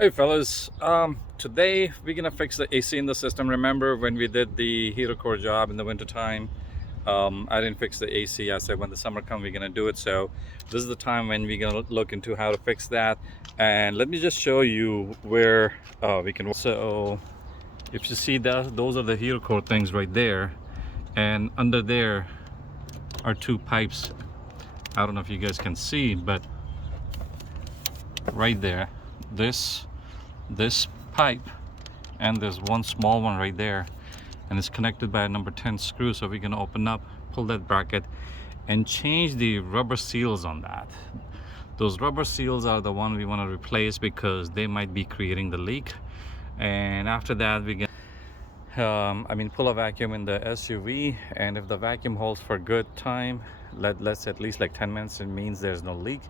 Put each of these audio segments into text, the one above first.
Hey fellas, today we're gonna fix the AC in the system. Remember when we did the heater core job in the winter time, I didn't fix the AC. I said when the summer comes we're gonna do it. So this is the time when we're gonna look into how to fix that. And let me just show you where we can. So if you see that, those are the heater core things right there, and under there are two pipes. I don't know if you guys can see, but right there, this pipe, and there's one small one right there, and it's connected by a number 10 screw. So we can open up, pull that bracket, and change the rubber seals on that. Those rubber seals are the one we want to replace because they might be creating the leak. And after that we can pull a vacuum in the SUV, and if the vacuum holds for a good time, let's at least like 10 minutes, it means there's no leak.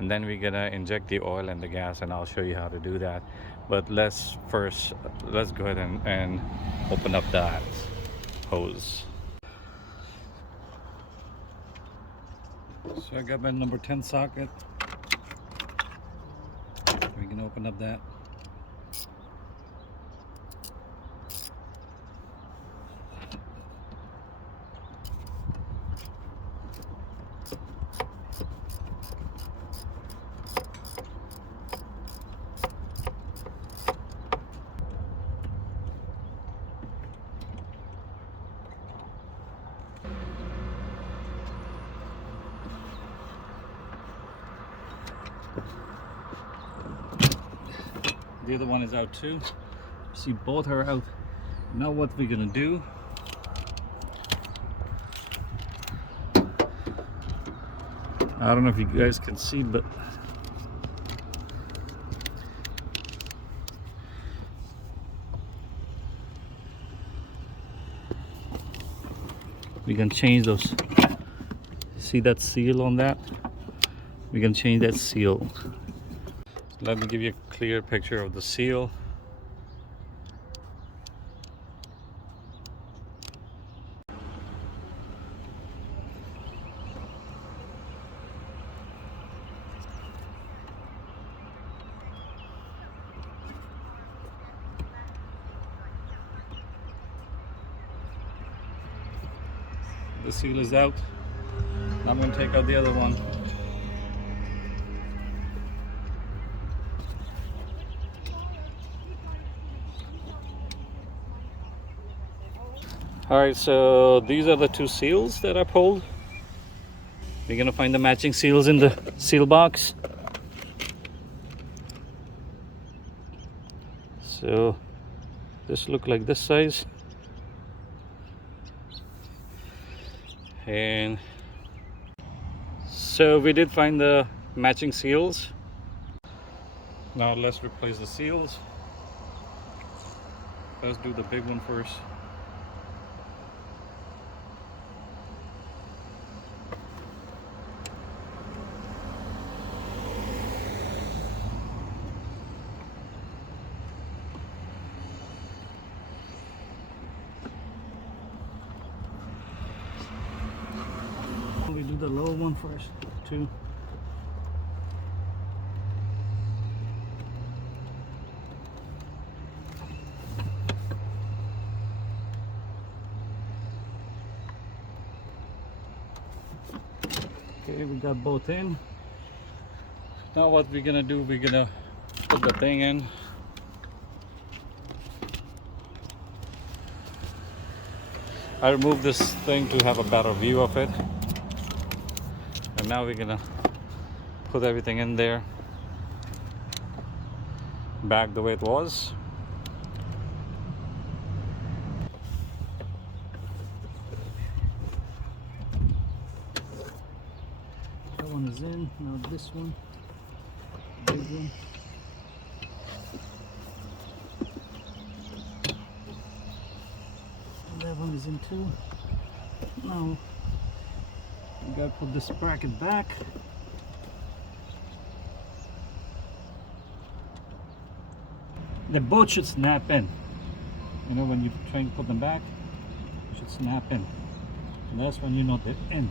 And then we're gonna inject the oil and the gas, and I'll show you how to do that. But let's go ahead and open up that hose. So I got my number 10 socket. We can open up that. The other one is out too. See, both are out. Now what we're gonna do, I don't know if you guys can see, but we can change those. See that seal on that? We can change that seal. Let me give you a clear picture of the seal. The seal is out. Now I'm going to take out the other one. Alright, so these are the two seals that I pulled. We're going to find the matching seals in the seal box. So this look like this size. And so we did find the matching seals. Now let's replace the seals. Let's do the big one first. We do the lower one first too. Okay, we got both in. Now what we're gonna do, we're gonna put the thing in. I removed this thing to have a better view of it. And now we're gonna put everything in there back the way it was. That one is in. Now this one, big one. And that one is in too. Now we gotta put this bracket back. The both should snap in. You know, when you're trying to put them back, it should snap in. And that's when you know they're in.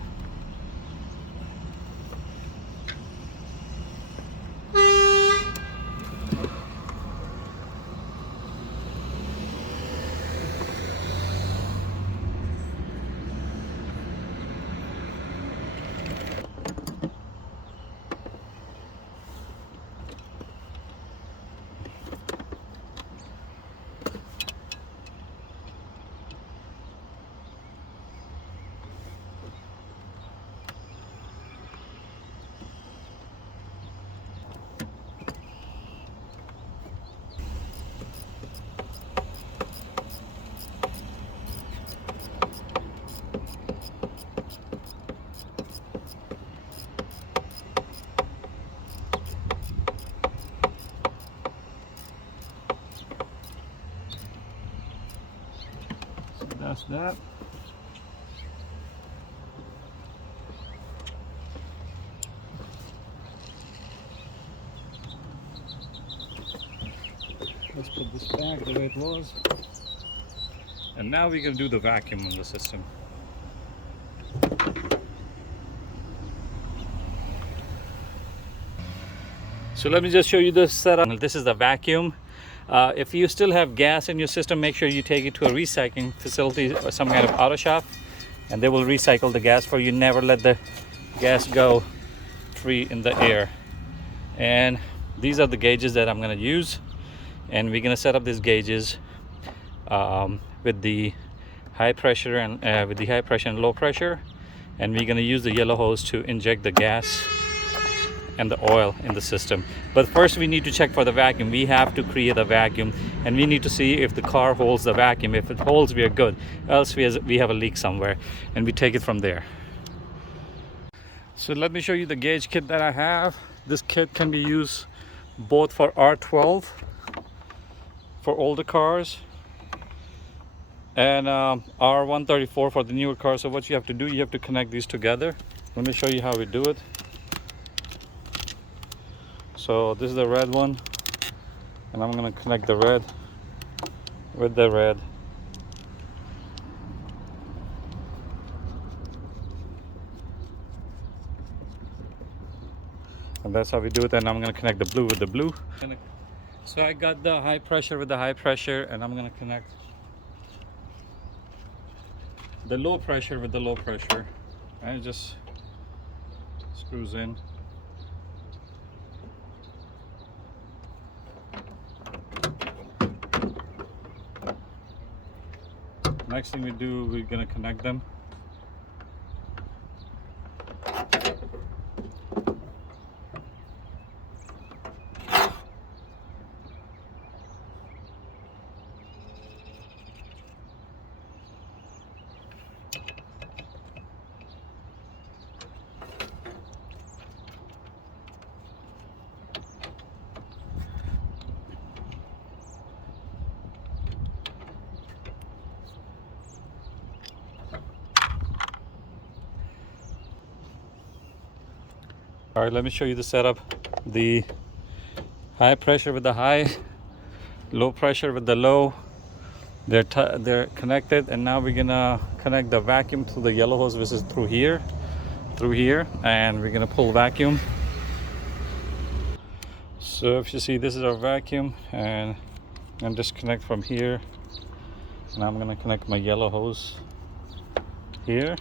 that. Let's put this back the way it was. And now we're going to do the vacuum in the system. So let me just show you the setup. This is the vacuum. If you still have gas in your system, make sure you take it to a recycling facility or some kind of auto shop, and they will recycle the gas for you. Never let the gas go free in the air. And these are the gauges that I'm going to use, and we're going to set up these gauges with the high pressure and low pressure, and we're going to use the yellow hose to inject the gas and the oil in the system. But first we need to check for the vacuum. We have to create a vacuum, and we need to see if the car holds the vacuum. If it holds, we are good, else we have a leak somewhere, and we take it from there. So let me show you the gauge kit that I have. This kit can be used both for R12 for older cars and R134 for the newer cars. So what you have to do, you have to connect these together. Let me show you how we do it. So this is the red one, and I'm going to connect the red with the red. And that's how we do it. And I'm going to connect the blue with the blue. So I got the high pressure with the high pressure, and I'm going to connect the low pressure with the low pressure. And it just screws in. Next thing we do, we're going to connect them. All right, let me show you the setup. The high pressure with the high, low pressure with the low. They're connected, and now we're gonna connect the vacuum to the yellow hose, which is through here, and we're gonna pull vacuum. So if you see, this is our vacuum, and disconnect from here, and I'm gonna connect my yellow hose here.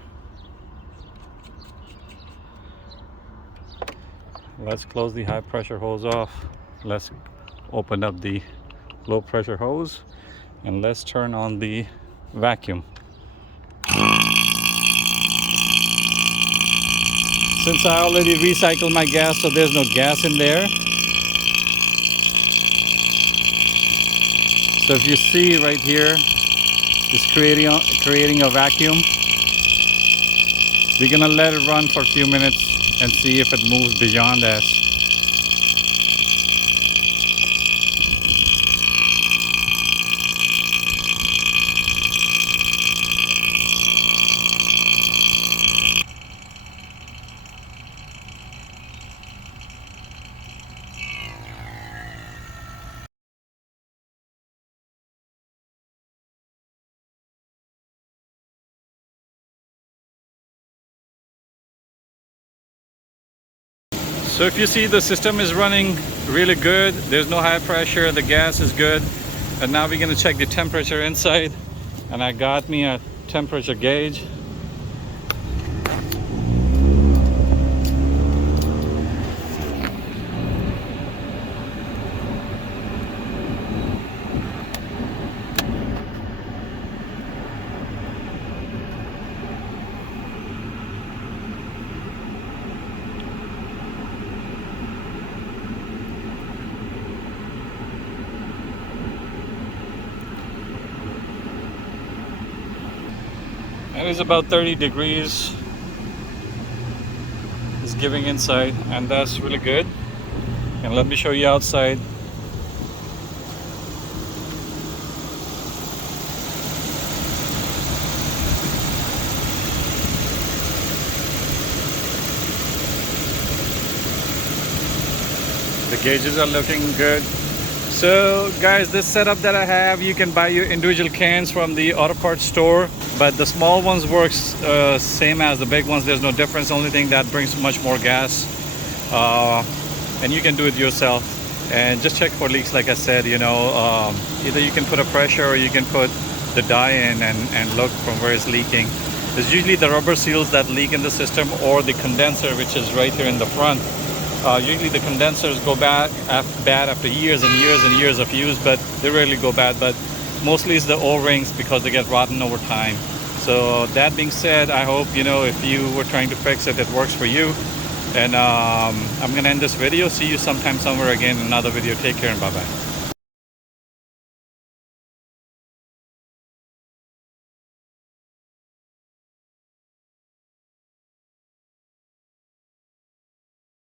Let's close the high pressure hose off. Let's open up the low pressure hose, and let's turn on the vacuum. Since I already recycled my gas, so there's no gas in there. So if you see right here, it's creating a vacuum. We're gonna let it run for a few minutes and see if it moves beyond that. So if you see, the system is running really good. There's no high pressure, the gas is good. And now we're gonna check the temperature inside. And I got me a temperature gauge. It is about 30 degrees. It's giving inside, and that's really good. And let me show you outside. Gauges are looking good. So guys, this setup that I have, you can buy your individual cans from the auto parts store, but the small ones works same as the big ones. There's no difference. Only thing that brings much more gas, and you can do it yourself. And just check for leaks, like I said. Either you can put a pressure or you can put the dye in and look from where it's leaking. It's usually the rubber seals that leak in the system, or the condenser, which is right here in the front. Usually the condensers go bad after years and years and years of use, but they rarely go bad. But mostly it's the O-rings, because they get rotten over time. So that being said, I hope, if you were trying to fix it, it works for you. And I'm gonna end this video. See you sometime somewhere again in another video. Take care and bye bye.